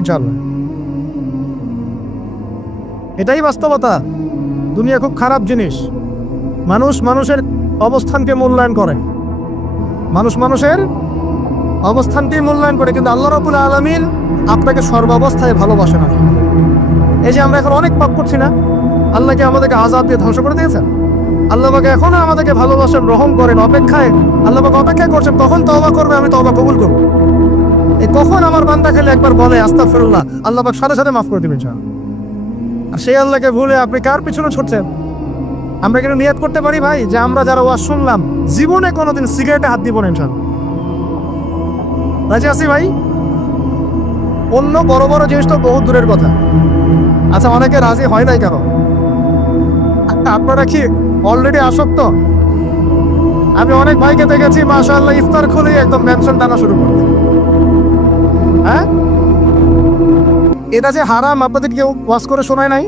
ইনশাআল্লাহ। এটাই বাস্তবতা। দুনিয়া খুব খারাপ জিনিস। মানুষ মানুষের অবস্থানকে মূল্যায়ন করে, মানুষ মানুষের অবস্থানকে মূল্যায়ন করে, কিন্তু আল্লাহ রাব্বুল আলামিন আপনাকে সর্বাবস্থায় ভালোবাসেন। এই যে আমরা এখন অনেক পাপ করছি না, আল্লাহকে আমাদেরকে আযাব দিয়ে ধ্বংস করে দিয়েছেন। আল্লাহ পাক এখনো আমাদেরকে ভালোবাসেন, রহম করেন, অপেক্ষায় আল্লাহ পাক অপেক্ষা করছেন কখন তওবা করবে, আমি তওবা কবুল করব। এই কখন আমার বান্দা খেলে একবার বলে আস্তাগফিরুল্লাহ, আল্লাহ পাক সাথে সাথে মাফ করে দিবেন ইনশাআল্লাহ। আর সেই আল্লাহকে ভুলে আপনি কার পিছনে ছুটছেন? আমরা কিন্তু নিয়ত করতে পারি ভাই যে আমরা যারা ওয়াজ শুনলাম জীবনে কোনোদিন সিগারেটে হাত দিব না ইনশাআল্লাহ। রাজি আছি ভাই? অন্য বড় বড় জিনিস তো বহুত দূরের কথা। আচ্ছা, অনেকে রাজি হয় নাই কেন? আপনারা কি অলরেডি আসক্ত? আমি অনেক ভাইকে দেখেছি মাশাআল্লাহ ইফতার খুলেই একদম মেনশন টানা শুরু করছে। হ্যাঁ, এটা যে হারাম আপনাদের কেউ ওয়াজ করে শোনায় নাই?